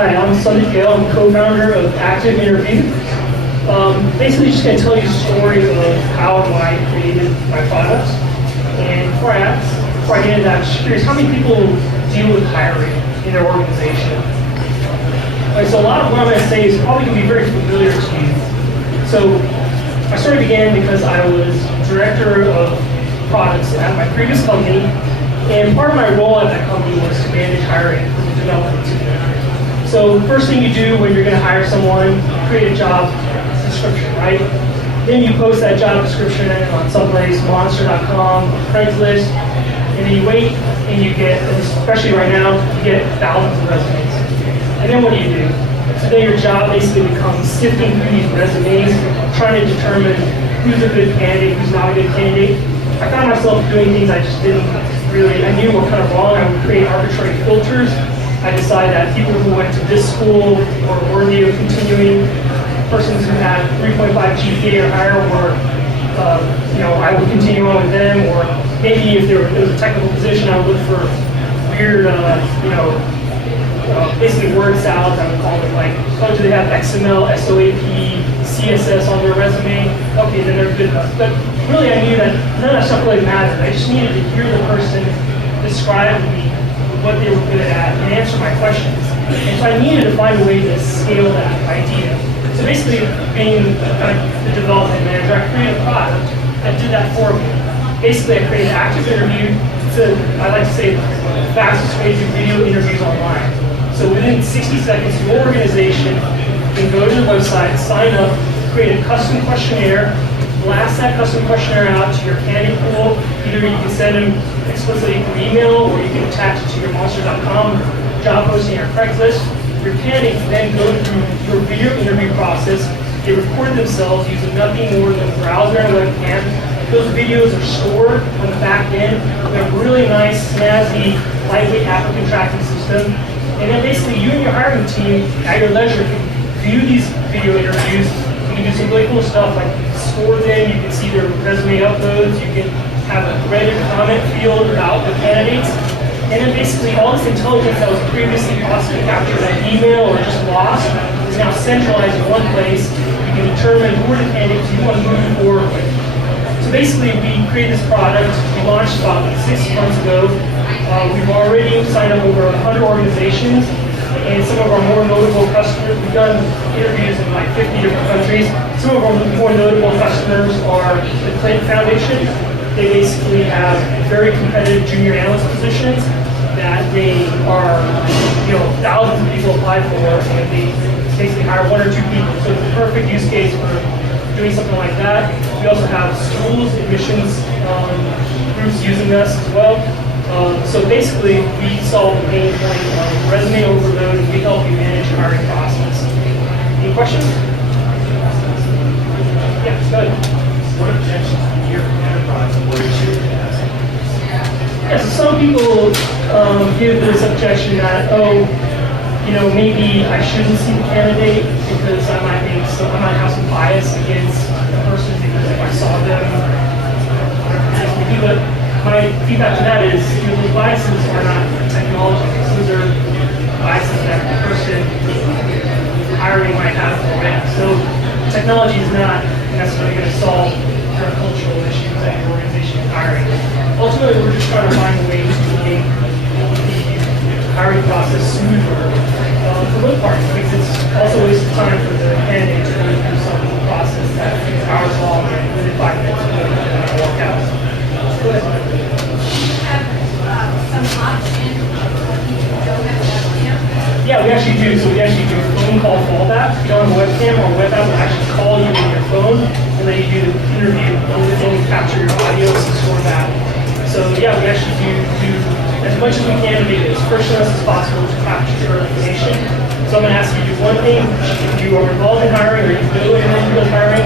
Hi, I'm Sunday Gale. I'm co-founder of Active Interview. Basically, just going to tell you a story of how and why I created my products. And before I get into that, I'm just curious, how many people deal with hiring in their organization? All right, so a lot of what I'm going to say is probably going to be very familiar to you. So my story began because I was director of products at my previous company, and part of my role at that company was to manage hiring for the development team. So first thing you do when you're going to hire someone, you create a job description, right? Then you post that job description on someplace, Monster.com, Craigslist, and then you wait and you get, especially right now, you get thousands of resumes. And then what do? So then your job basically becomes sifting through these resumes, trying to determine who's a good candidate, who's not a good candidate. I found myself doing things I just didn't really, I knew were kind of wrong. I would create arbitrary filters. I decided that people who went to this school were worthy of continuing. Persons who had 3.5 GPA or higher were, I would continue on with them. Or maybe if there was a technical position, I would look for weird, basically word salads, I would call it. Like, oh, do they have XML, SOAP, CSS on their resume? Okay, then they're good enough. But really, I knew that none of that stuff really mattered. I just needed to hear the person describe to me what they were good at and answer my questions. And so I needed to find a way to scale that idea. So basically, being the development manager, I created a product that did that for me. Basically, I created Active Interview. I like to say the fastest way to do video interviews online. So within 60 seconds, your organization can go to the website, sign up, create a custom questionnaire, blast that custom questionnaire out to your candidate pool. Either you can send them explicitly through email, or you can attach it to your Monster.com job posting or Craigslist. Your candidates then go through your video interview process. They record themselves using nothing more than a browser and webcam. Those videos are stored on the back end. We have a really nice, snazzy, lightweight applicant tracking system. And then basically you and your hiring team, at your leisure, can view these video interviews. You can do some really cool stuff like score them. You can see their resume uploads. You can have a Reddit comment field about the candidates. And then basically all this intelligence that was previously possibly captured by email or just lost is now centralized in one place. You can determine who are the candidates you want to move forward with. So basically we created this product. We launched about 6 months ago. We've already signed up over 100 organizations. And some of our more notable customers, we've done interviews in like 50 different countries. Some of our more notable customers are the Clinton Foundation. They basically have very competitive junior analyst positions that they are, thousands of people apply for, and they basically hire 1 or 2 people. So it's a perfect use case for doing something like that. We also have schools, admissions groups using us as well. So basically, we solve the pain point of resume overload, and we help you manage your hiring process. Any questions? Yeah, go ahead. What objections do you hear from enterprise and what is your task? Yeah, so some people give this objection that, maybe I shouldn't see the candidate because I might have some bias against the person because if I saw them, but my feedback to that is, those biases are not technology. Those are biases that the person hiring might have already. So technology is not necessarily going to solve current cultural issues that your organization is hiring. Ultimately, we're just trying to find ways to make the hiring process smoother for both parties, because it's also a waste of time for the candidate to go through some process that is hours long and within 5 minutes to walk out. Go ahead. Some option for people who don't have a webcam? Yeah, we actually do. So we actually do a phone call fallback. If you don't have a webcam, or a web app will actually call you on your phone, and then you do the interview, and then we capture your audio and store that. So yeah, we actually do as much as we can to make it as frictionless as possible to capture your information. So I'm going to ask you to do one thing. If you are involved in hiring or you know anyone who does hiring,